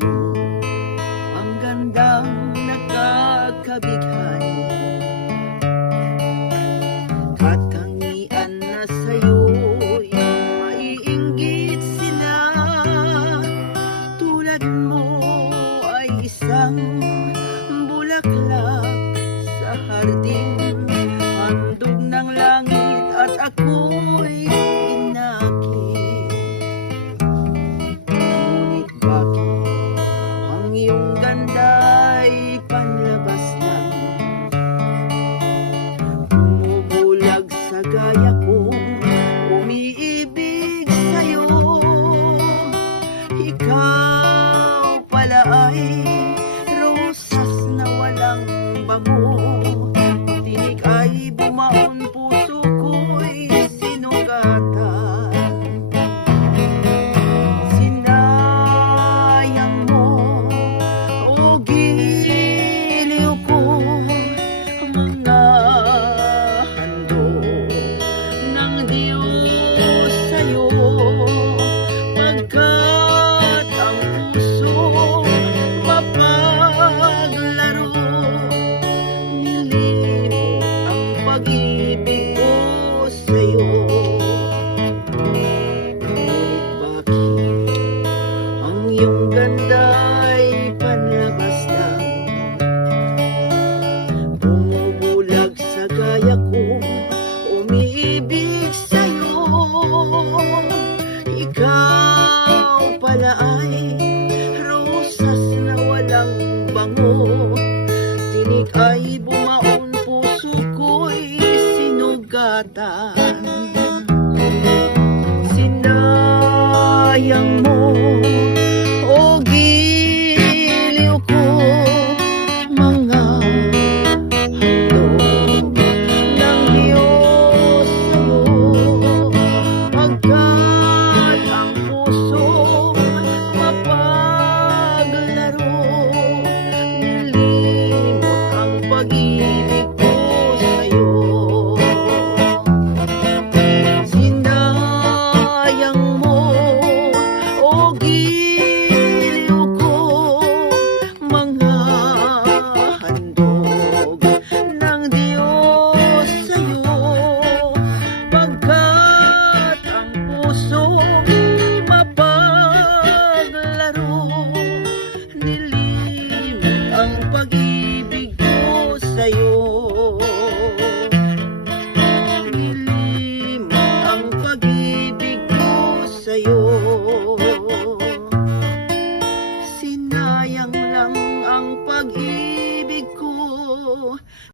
mo, ang gandang nakakabighay. Katangian na sa'yo'y maiinggit sila. Tulad mo ay isang bulaklak sa hardin, handog ng langit at ako'y inakit. Ngunit bakit ang iyong ganda'y panlabas lang? Bumubulag sa gaya kong umiibig sa'yo. Ikaw pala ay rosas na walang bango. Tinig ay bumaon, puso ko'y sinugatan. Sinayang mo, o giliw ko, mga handog ng Diyos sa'yo. Pagkat ang puso mapaglaro, nilimo ang pag-ibig ko sa'yo. Ngunit bakit ang iyong ganda'y panlabas lang? Bumubulag sa gaya kong umiibig sa'yo. Ikaw pala ay rosas na walang bango. Tinig ay bumaon, puso ko'y sinugatan. Sinayang mo, o giliw ko, mga handog ng Diyos sa'yo. Pagkat ang puso mapaglaro, nilimot ang pag-ibig ko sa'yo. Sinayang mo, o giliw ko, mga handog ng Diyos sa'yo. Pagkat ang puso mapaglaro, nilimot ang pag-ibig ko sa'yo.